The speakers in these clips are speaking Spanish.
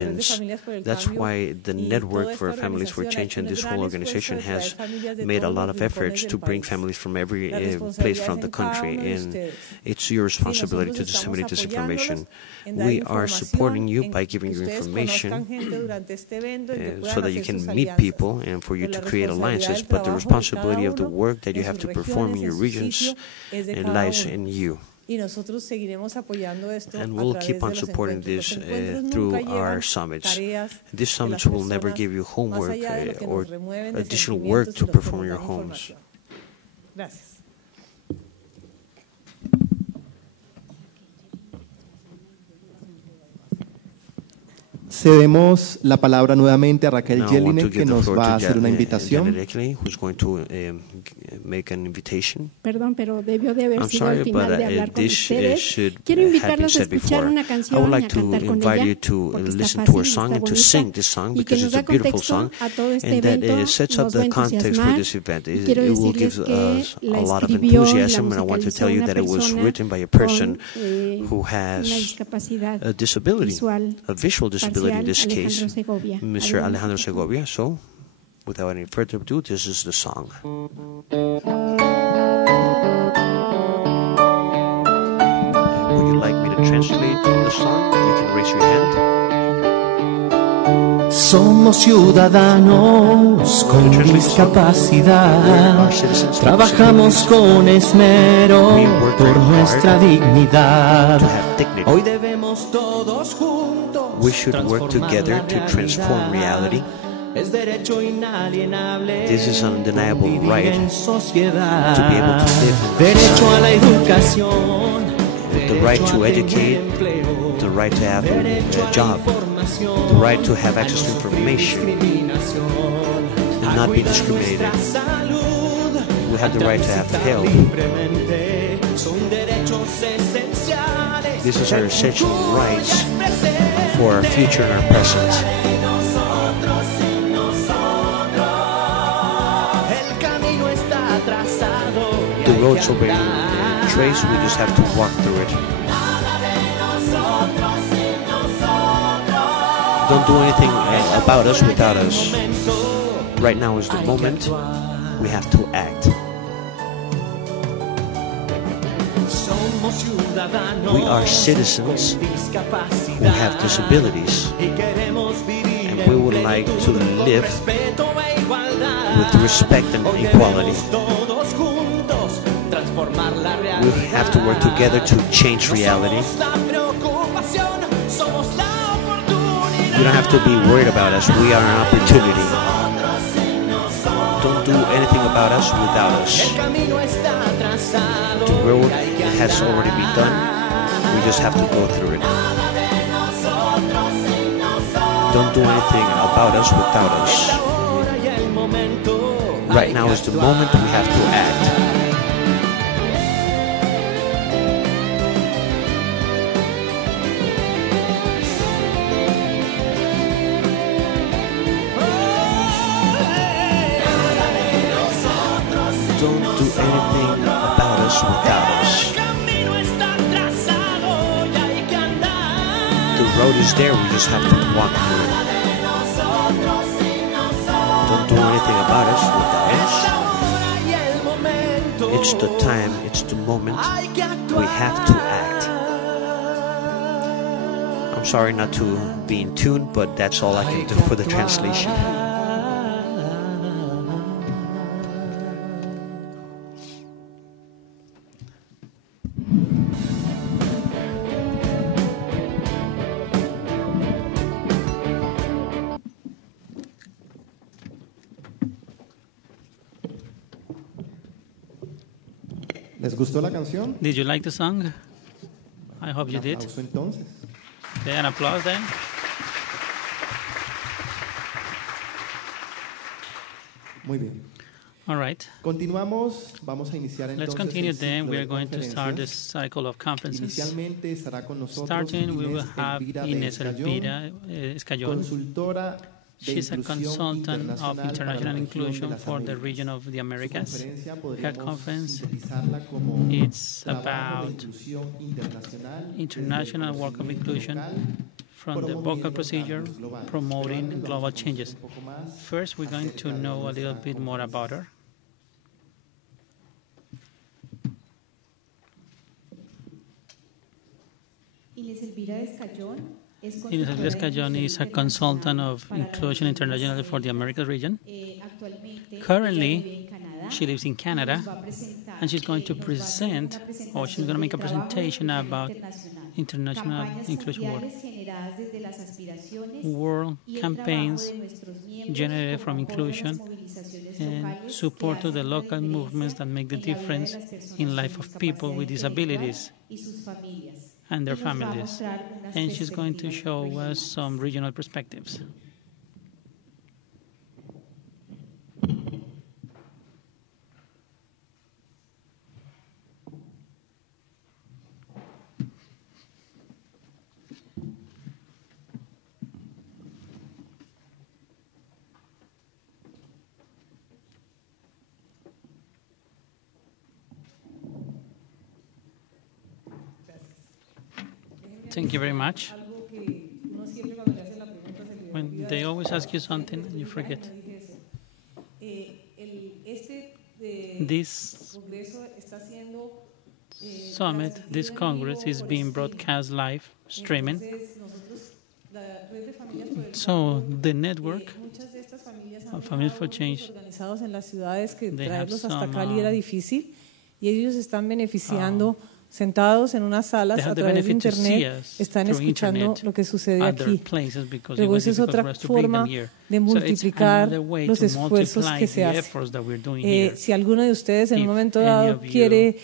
That's why the Network for Families for Change and this whole organization has made a lot of efforts to bring families from every place from the country, and it's your responsibility to disseminate this information. We are supporting you by giving you information so that you can meet people and for you to create alliances, but the responsibility of the work that you have to perform in your regions and lies in you. And we'll keep on supporting this through our summits. These summits will never give you homework or additional work to perform in your homes. Cedemos la palabra nuevamente a Raquel Jelinek, que nos va a hacer una invitación. Perdón, pero debió de haber sido al final de hablar con ustedes. Quiero invitarlos a escuchar una canción y a cantar con ella, porque está fácil, está bonita, y que nos da contexto a todo este evento, nos va a entusiasmar. Y quiero decirles que la escribió y la musicalizó una persona con una discapacidad visual. In this case, Mr. Alejandro Segovia. So, without any further ado, this is the song. Would you like me to translate the song? You can raise your hand. Somos ciudadanos con discapacidad, trabajamos con esmero por nuestra dignidad. Hoy debemos todos juntos. We should work together to transform reality. This is an undeniable right to be able to live in society. The right to educate, the right to have a job, the right to have access to information and not be discriminated. We have the right to have health. These are essential rights for our future and our present. The road's already traced, we just have to walk through it. Don't do anything about us without us. Right now is the moment. We have to act. We are citizens who have disabilities, and we would like to live with respect and equality. We have to work together to change reality. You don't have to be worried about us. We are an opportunity. Don't do anything about us without us. The road has already been done. We just have to go through it. Don't do anything about us without us. Right now is the moment we have to act. Don't do anything about us without us. The road is there, we just have to walk through it. Don't do anything about us without us. It's the time, it's the moment, we have to act. I'm sorry not to be in tune, but that's all I can do for the translation. ¿Les gustó la canción? Did you like the song? I hope you did. Entonces. Okay, an applause then. Muy bien. All right. Continuamos. Vamos a iniciar entonces. Let's continue then. We are going to start this cycle of conferences. Inicialmente estará con nosotros Starting, we will have Inés Elvira Escayón. Consultora. She's a consultant of international inclusion for the region of the Americas. Her conference, it's about international work of inclusion from the vocal procedure, promoting global changes. First, we're going to know a little bit more about her. Inés Elvira Escayón is a consultant of Inclusion International for the Americas region. Currently, she lives in Canada, and she's going to present, or she's going to make a presentation about international inclusion world campaigns generated from inclusion and support to the local movements that make the difference in life of people with disabilities and their families. And she's going to show us some regional perspectives. Thank you very much. When they always ask you something, you forget. This summit, this Congress is being broadcast live, streaming. So the network of Families for Change, they have some, sentados en unas salas a través de Internet, están escuchando lo que sucede aquí. Luego esa es otra forma de multiplicar los esfuerzos que se hacen. Si alguno de ustedes en un momento dado quiere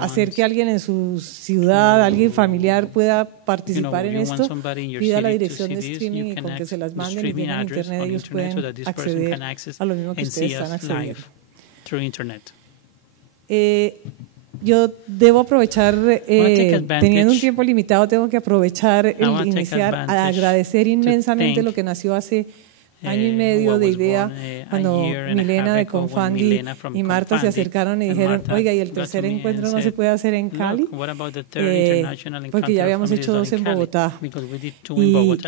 hacer que alguien en su ciudad, alguien familiar pueda participar en esto, pida la dirección de streaming y con que se las manden y tienen Internet ellos pueden acceder a lo mismo que ustedes están accediendo. Yo debo aprovechar, teniendo un tiempo limitado, tengo que aprovechar el iniciar a agradecer inmensamente lo que nació hace año y medio de idea, cuando Milena de Confandi y Marta se acercaron y dijeron, oiga, ¿y el tercer encuentro no se puede hacer en Cali? Porque ya habíamos hecho 2 en Bogotá.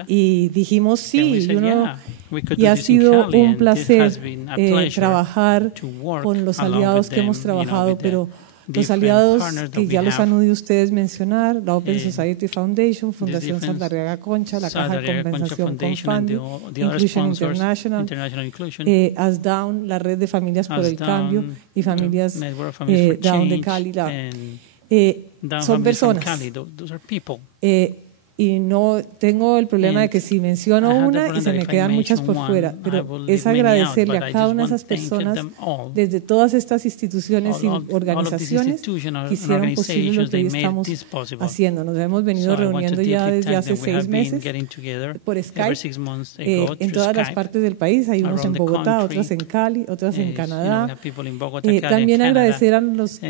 Y dijimos sí, y ha sido un placer trabajar con los aliados que hemos trabajado, pero los aliados que ya los han oído ustedes mencionar, la Open Society Foundation, Fundación Saldarriaga Concha, la Caja de Compensación Confandi, Inclusion International, ASDOWN, la Red de Familias por el Cambio y Familias Down de Cali. Son personas. Y no tengo el problema de que si menciono una y se me quedan muchas por fuera, pero es agradecerle a cada una de esas personas desde todas estas instituciones y organizaciones que hicieron posible lo que hoy estamos haciendo. Nos hemos venido reuniendo ya desde hace 6 meses por Skype en todas las partes del país. Hay unos en Bogotá, otras en Cali, otras en Canadá. También agradecer a los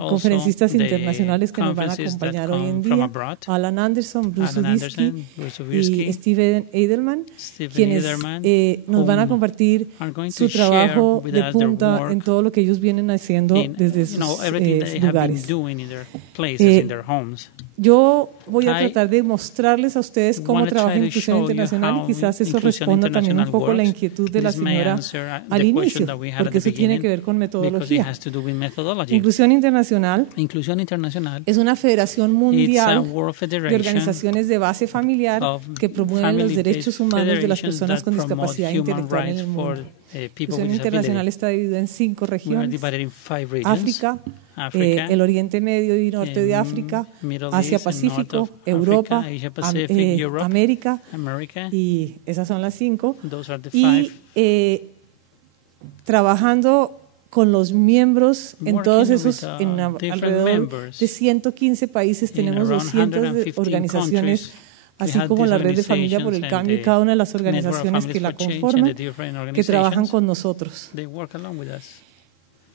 conferencistas internacionales que nos van a acompañar hoy en día, Alan Anderson, Bruce Udisky y Steven Edelman, quienes nos van a compartir su trabajo de punta en todo lo que ellos vienen haciendo desde sus lugares. Yo voy a tratar de mostrarles a ustedes cómo trabaja Inclusión Internacional y quizás eso responda también un poco a la inquietud de la señora al inicio, porque eso tiene que ver con metodología. Inclusión Internacional es una federación mundial de organizaciones de base familiar que promueven los derechos humanos de las personas con discapacidad intelectual en el mundo. Inclusión Internacional está dividida en 5 regiones: África, el Oriente Medio y Norte de África, Asia Pacífico, Europa, América, y esas son las 5. Y trabajando con los miembros en todos esos, en alrededor de 115 países, tenemos 200 organizaciones, así como la Red de Familia por el Cambio y cada una de las organizaciones que la conforman, que trabajan con nosotros.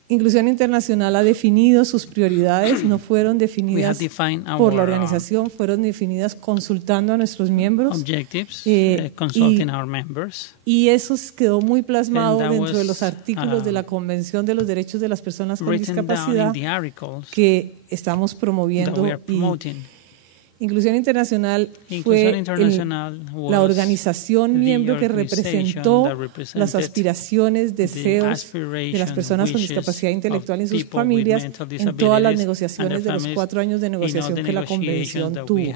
Inclusión Internacional ha definido sus prioridades, no fueron definidas por la organización, fueron definidas consultando a nuestros miembros. Y eso quedó muy plasmado dentro de los artículos de la Convención de los Derechos de las Personas con Discapacidad que estamos promoviendo Inclusión Internacional fue la organización miembro que representó las aspiraciones, deseos de las personas con discapacidad intelectual y sus familias en todas las negociaciones de los 4 años de negociación que la Convención tuvo.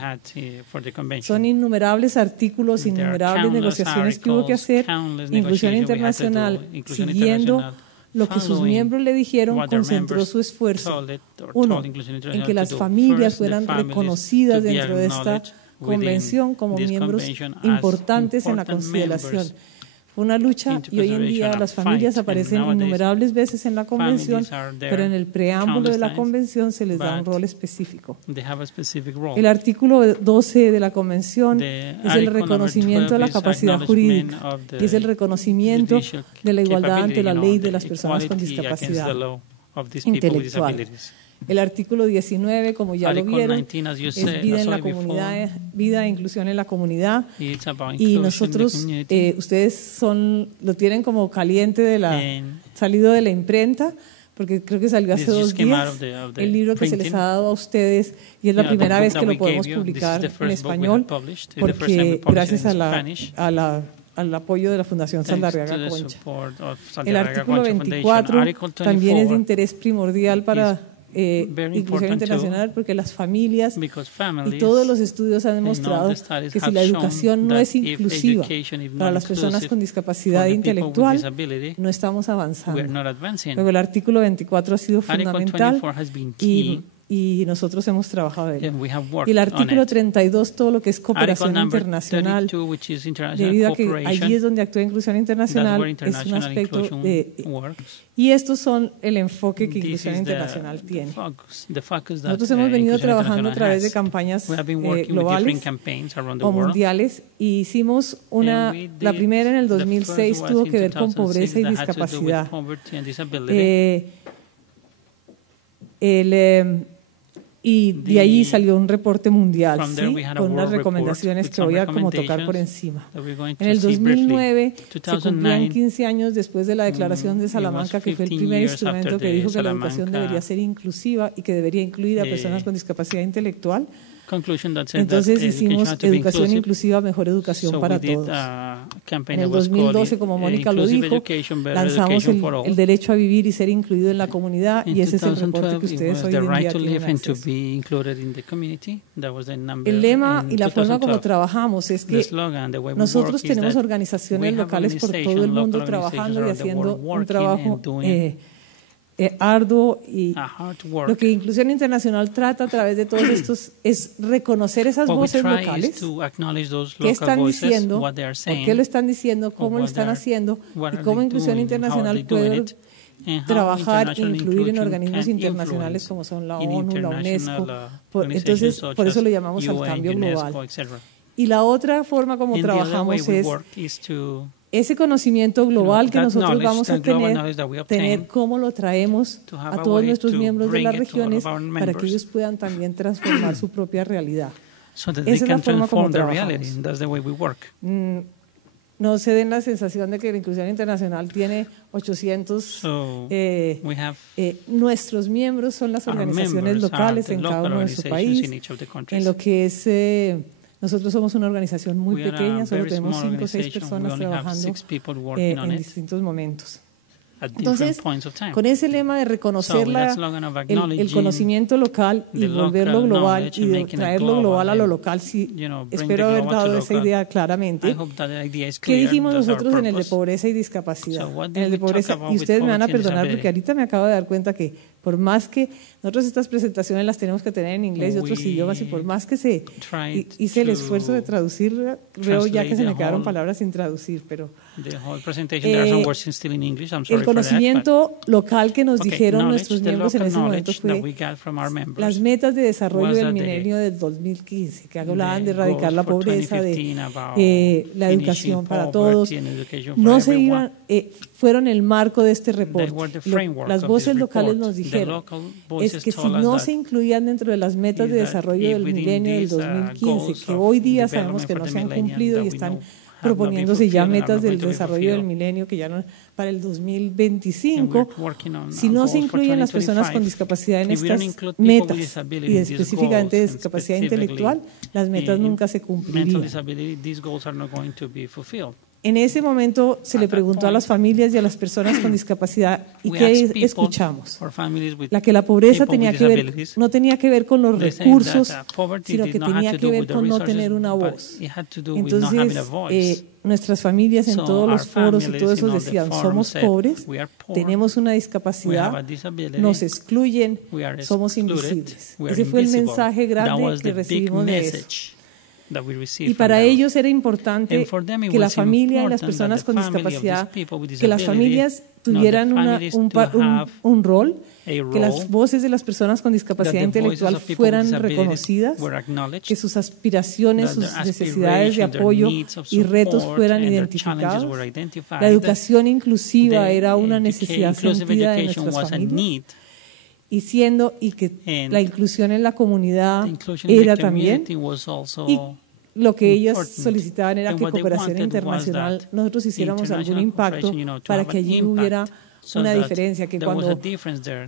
Son innumerables artículos, innumerables negociaciones que hubo que hacer. Inclusión Internacional, siguiendo lo que sus miembros le dijeron, concentró su esfuerzo, uno, en que las familias fueran reconocidas dentro de esta convención como miembros importantes en la consideración. Fue una lucha y hoy en día las familias aparecen innumerables veces en la convención, pero en el preámbulo de la convención se les da un rol específico. El artículo 12 de la convención es el reconocimiento de la capacidad jurídica, y es el reconocimiento de la igualdad ante la ley de las personas con discapacidad intelectual. El artículo 19, como ya lo vieron, es vida en la comunidad, vida e inclusión en la comunidad. Y nosotros, ustedes lo tienen como caliente salido de la imprenta, porque creo que salió hace 2 días, el libro que se les ha dado a ustedes, y es la primera vez que lo podemos publicar en español, porque gracias al apoyo de la Fundación Saldarriaga Concha. El artículo 24 también es de interés primordial para Inclusión Internacional, porque las familias y todos los estudios han demostrado que si la educación no es inclusiva para las personas con discapacidad intelectual, no estamos avanzando. Luego el artículo 24 ha sido fundamental y nosotros hemos trabajado en él. Y el artículo 32, todo lo que es cooperación internacional, debido a que allí es donde actúa Inclusión Internacional, es un aspecto y estos son el enfoque que Inclusión Internacional tiene. Nosotros hemos venido trabajando a través de campañas globales o mundiales, y hicimos la primera en el 2006 tuvo que ver con pobreza y discapacidad. Y de ahí salió un reporte mundial, ¿sí? Con unas recomendaciones que voy a como tocar por encima. En el 2009 se cumplían 15 años después de la Declaración de Salamanca, que fue el primer instrumento que dijo que la educación debería ser inclusiva y que debería incluir a personas con discapacidad intelectual. Entonces hicimos educación inclusiva, mejor educación para todos. En el 2012, como Mónica lo dijo, lanzamos el derecho a vivir y ser incluido en la comunidad, y ese es el reporte que ustedes hoy en día tienen acceso. El lema y la forma como trabajamos es que nosotros tenemos organizaciones locales por todo el mundo trabajando y haciendo un trabajo arduo, y lo que Inclusión Internacional trata a través de todos estos es reconocer esas voces locales, qué están diciendo, por qué lo están diciendo, cómo lo están haciendo, y cómo Inclusión Internacional puede trabajar e incluir en organismos internacionales como son la ONU, la UNESCO. Entonces, por eso lo llamamos al cambio global. Y la otra forma como trabajamos es ese conocimiento global que nosotros vamos a tener cómo lo traemos a todos nuestros miembros de las regiones para que ellos puedan también transformar su propia realidad. Esa es la forma como trabajamos. No se den la sensación de que la Inclusión Internacional tiene 800. Nuestros miembros son las organizaciones locales en cada uno de su país. En lo que es nosotros somos una organización muy pequeña, solo tenemos 5 o 6 personas trabajando en distintos momentos. Entonces, con ese lema de reconocer el conocimiento local y volverlo global y de traerlo global a lo local, espero haber dado esa idea claramente. ¿Qué dijimos nosotros en el de pobreza y discapacidad? En el de pobreza, y ustedes me van a perdonar porque ahorita me acabo de dar cuenta que por más que nosotros estas presentaciones las tenemos que tener en inglés y otros idiomas, y por más que hice el esfuerzo de traducir, veo ya que se me quedaron palabras sin traducir, pero el conocimiento local que nos dijeron nuestros miembros en ese momento fue las metas de desarrollo del milenio del 2015, que hablaban de erradicar la pobreza, de la educación para todos. No se iban, fueron el marco de este reporte. Las voces locales nos dijeron es que si no se incluían dentro de las metas de desarrollo del milenio del 2015, que hoy día sabemos que no se han cumplido y están proponiéndose ya metas del desarrollo del milenio que ya no, para el 2025, si no se incluyen las personas con discapacidad en estas metas y específicamente discapacidad intelectual, las metas nunca se cumplirían. En ese momento se le preguntó a las familias y a las personas con discapacidad, ¿y qué escuchamos? Que la pobreza no tenía que ver con los recursos, sino que tenía que ver con no tener una voz. Entonces, nuestras familias en todos los foros y todo eso decían, somos pobres, tenemos una discapacidad, nos excluyen, somos invisibles. Ese fue el mensaje grande que recibimos de eso. Y para ellos era importante que la familia y las personas con discapacidad, que las familias tuvieran un rol, que las voces de las personas con discapacidad intelectual fueran reconocidas, que sus aspiraciones, sus necesidades de apoyo y retos fueran identificados. La educación inclusiva era una necesidad sentida de nuestras familias. Y que la inclusión en la comunidad era también, y lo que ellos solicitaban era que cooperación internacional nosotros hiciéramos algún impacto para que allí hubiera una diferencia, que cuando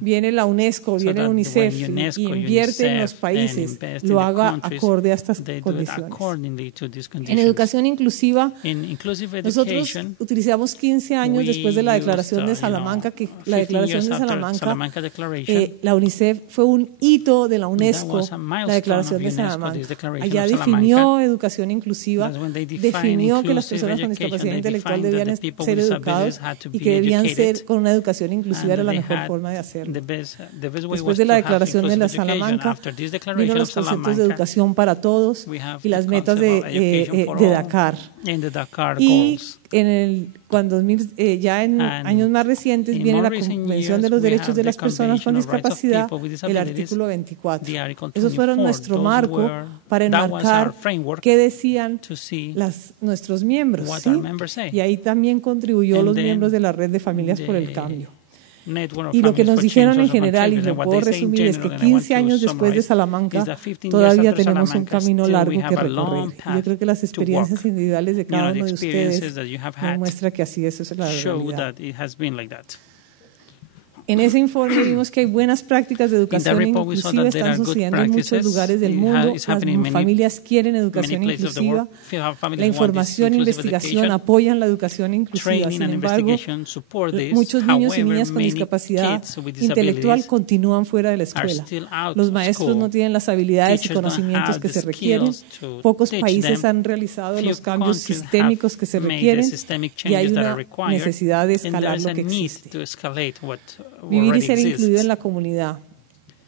viene la UNESCO, viene UNICEF y invierte en los países, lo haga acorde a estas condiciones. En educación inclusiva, nosotros utilizamos 15 años después de la Declaración de Salamanca, que la Declaración de Salamanca, la UNICEF fue un hito de la UNESCO, la Declaración de Salamanca. Allá definió educación inclusiva, definió que las personas con discapacidad intelectual debían ser educados y que debían ser con una educación inclusiva era la mejor forma de hacerlo. Después de la Declaración de la Salamanca, vino los conceptos de educación para todos y las metas de Dakar. Y ya en años más recientes viene la Convención de los Derechos de las Personas con Discapacidad, el artículo 24. Esos fueron nuestro marco para enmarcar qué decían nuestros miembros. ¿Sí? Y ahí también contribuyó los miembros de la Red de Familias por el Cambio. Y lo que nos dijeron en general, y lo puedo resumir, es que 15 años después de Salamanca todavía tenemos un camino largo que recorrer. Yo creo que las experiencias individuales de cada uno de ustedes demuestran que así es la realidad. En ese informe vimos que hay buenas prácticas de educación inclusiva, están sucediendo en muchos lugares del mundo, las familias quieren educación inclusiva, la información e investigación apoyan la educación inclusiva. Sin embargo, muchos niños y niñas con discapacidad intelectual continúan fuera de la escuela. Los maestros no tienen las habilidades y conocimientos que se requieren, pocos países han realizado los cambios sistémicos que se requieren y hay una necesidad de escalar lo que existe. Vivir y ser incluido en la comunidad.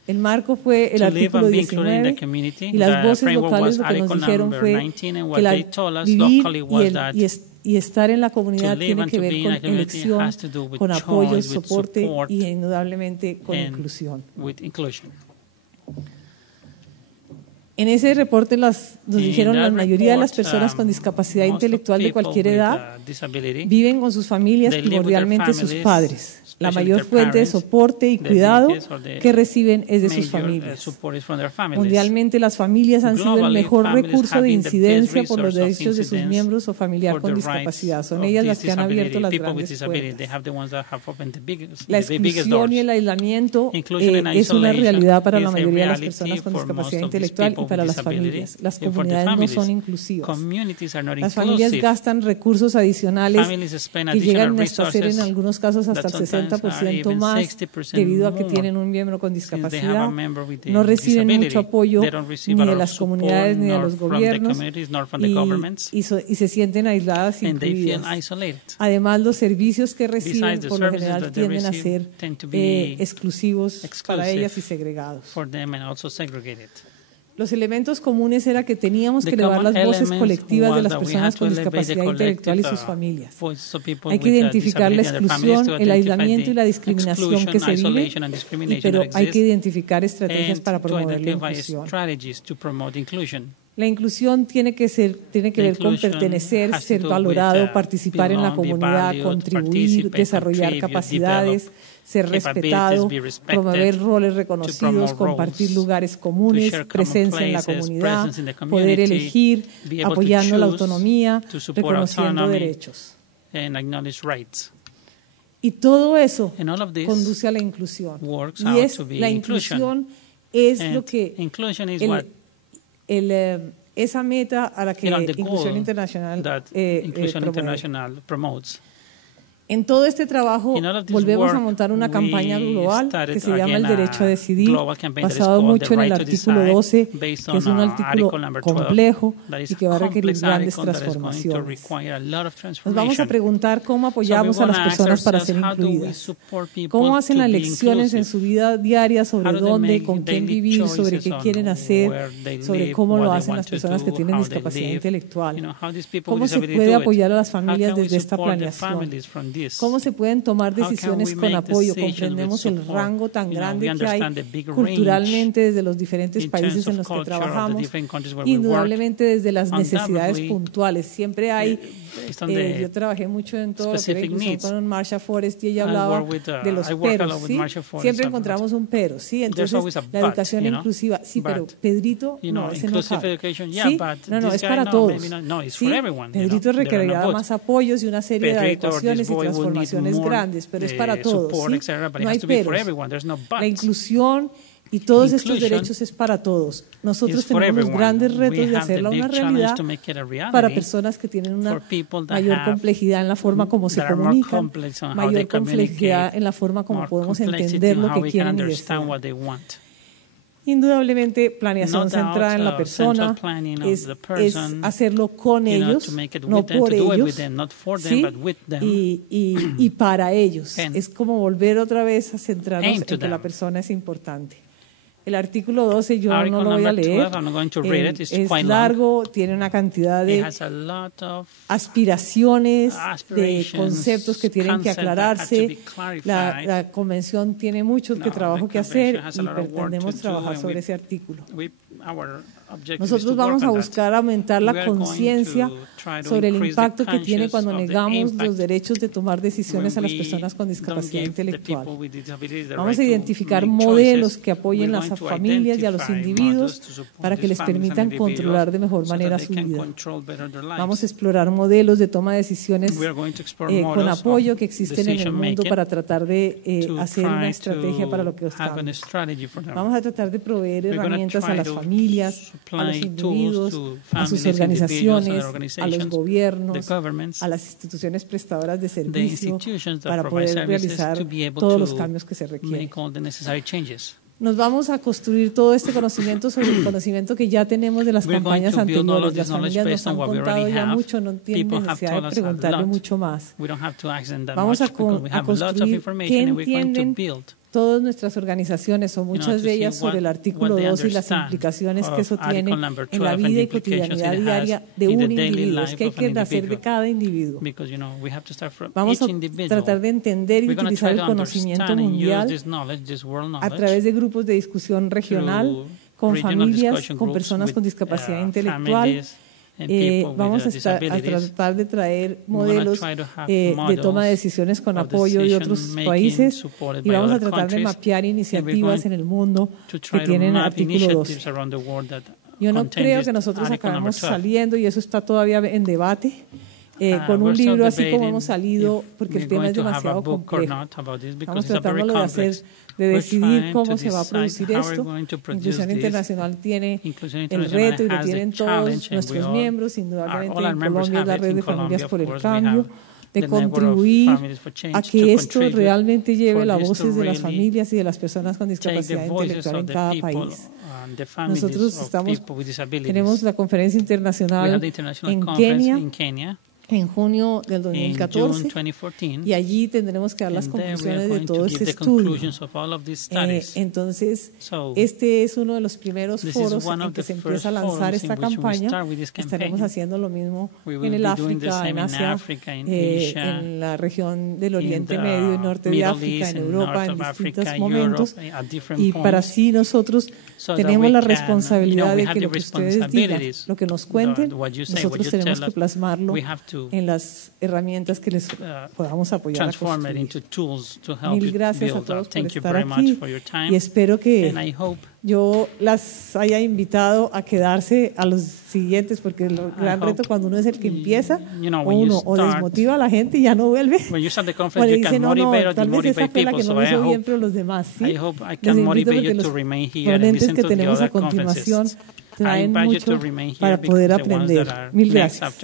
El marco fue el artículo 19 y las voces locales lo que nos dijeron fue que vivir y estar en la comunidad tiene que ver con elección, con apoyo, soporte y indudablemente con inclusión. En ese reporte nos dijeron que la mayoría de las personas con discapacidad intelectual de cualquier edad viven con sus familias, primordialmente sus padres. La mayor fuente de soporte y cuidado que reciben es de sus familias. Mundialmente, las familias han sido el mejor recurso de incidencia por los derechos de sus miembros o familiar con discapacidad. Son ellas las que han abierto las grandes puertas. La exclusión y el aislamiento es una realidad para la mayoría de las personas con discapacidad intelectual y para las familias. Las comunidades no son inclusivas. Las familias gastan recursos adicionales que llegan a ser en algunos casos hasta el 60% más debido a que tienen un miembro con discapacidad. No reciben mucho apoyo ni de las comunidades ni de los gobiernos y se sienten aisladas y incluidas. Además, los servicios que reciben por lo general tienden a ser exclusivos para ellas y segregados. Los elementos comunes era que teníamos que elevar las voces colectivas de las personas con discapacidad intelectual y sus familias. Hay que identificar la exclusión, el aislamiento y la discriminación que se vive, pero hay que identificar estrategias para promover la inclusión. La inclusión tiene que ver con pertenecer, ser valorado, participar en la comunidad, contribuir, desarrollar capacidades, ser respetado, promover roles reconocidos, compartir lugares comunes, presencia en la comunidad, poder elegir, apoyando la autonomía, reconociendo derechos. Y todo eso conduce a la inclusión. Y la inclusión es lo que esa meta a la que Inclusión Internacional promotes. En todo este trabajo volvemos a montar una campaña global que se llama el derecho a decidir, basado mucho en el artículo 12, que es un artículo complejo y que va a requerir grandes transformaciones. Nos vamos a preguntar cómo apoyamos a las personas para ser incluidas, cómo hacen las elecciones en su vida diaria sobre dónde, con quién vivir, sobre qué quieren hacer, sobre cómo lo hacen las personas que tienen discapacidad intelectual, cómo se puede apoyar a las familias desde esta planeación. ¿Cómo se pueden tomar decisiones con apoyo? Comprendemos el rango tan grande que hay culturalmente desde los diferentes países en los que trabajamos, indudablemente desde las necesidades puntuales. Siempre hay, yo trabajé mucho en todo lo que era inclusión con Marsha Forrest y ella hablaba de los peros, ¿sí? Siempre encontramos un pero, ¿sí? Entonces, la educación inclusiva, sí, pero Pedrito, no, ese no cabe. ¿Sí? No, es para todos. ¿Sí? Pedrito requerirá más apoyos y una serie de adecuaciones y transformaciones grandes, pero es para todos, ¿sí? No hay peros. La inclusión y todos estos derechos es para todos. Nosotros tenemos los grandes retos de hacerla una realidad para personas que tienen una mayor complejidad en la forma como se comunican, mayor complejidad en la forma como podemos entender lo que quieren y desean. Indudablemente, planeación centrada en la persona es hacerlo con ellos, no por ellos, ¿sí? Y para ellos. Es como volver otra vez a centrarnos en que la persona es importante. El artículo 12 yo no lo voy a leer, es largo, tiene una cantidad de aspiraciones, de conceptos que tienen que aclararse. La convención tiene mucho trabajo que hacer y pretendemos trabajar sobre ese artículo. Nosotros vamos a buscar aumentar la conciencia sobre el impacto que tiene cuando negamos los derechos de tomar decisiones a las personas con discapacidad intelectual. Vamos a identificar modelos que apoyen a las familias y a los individuos para que les permitan controlar de mejor manera su vida. Vamos a explorar modelos de toma de decisiones con apoyo que existen en el mundo para tratar de hacer una estrategia para lo que estamos. Vamos a tratar de proveer herramientas a las familias, a los individuos, a sus organizaciones, a los gobiernos, a las instituciones prestadoras de servicio para poder realizar todos los cambios que se requieren. Nos vamos a construir todo este conocimiento sobre el conocimiento que ya tenemos de las campañas anteriores. Las familias nos han contado ya mucho, no tienen necesidad de preguntarle mucho más. Vamos a construir qué entienden todas nuestras organizaciones o muchas de ellas sobre el artículo 2 y las implicaciones que eso tiene en la vida y cotidianidad diaria de un individuo. Es que hay que nacer de cada individuo. Vamos a tratar de entender y utilizar el conocimiento mundial a través de grupos de discusión regional, con familias, con personas con discapacidad intelectual. Vamos a tratar de traer modelos de toma de decisiones con apoyo de otros países y vamos a tratar de mapear iniciativas en el mundo que tienen artículo 12. Yo no creo que nosotros acabemos saliendo, y eso está todavía en debate, con un libro así como hemos salido, porque el tema es demasiado complejo. Estamos tratándolo de decidir cómo se va a producir esto. Inclusión Internacional tiene el reto y lo tienen todos nuestros miembros, indudablemente en Colombia es la Red de Familias por el Cambio, de contribuir a que esto realmente lleve las voces de las familias y de las personas con discapacidad intelectual en cada país. Nosotros tenemos la conferencia internacional en Kenia, en junio del 2014 y allí tendremos que dar las conclusiones de todo este estudio. Entonces, este es uno de los primeros foros en que se empieza a lanzar esta campaña. Estaremos haciendo lo mismo en el África, en Asia, en la región del Oriente Medio y Norte de África, en Europa, en distintos momentos. Y para así nosotros tenemos la responsabilidad de que lo que ustedes digan, lo que nos cuenten, nosotros tenemos que plasmarlo en las herramientas que les podamos apoyar a construir. Mil gracias a todos por estar aquí y espero que yo las haya invitado a quedarse a los siguientes, porque el gran reto cuando uno es el que empieza, uno o desmotiva a la gente y ya no vuelve, o le dice, no, tal vez esa fue la que no lo hizo bien, pero los demás sí. Les invito a que los ponentes que tenemos a continuación traen mucho para poder aprender. Mil gracias.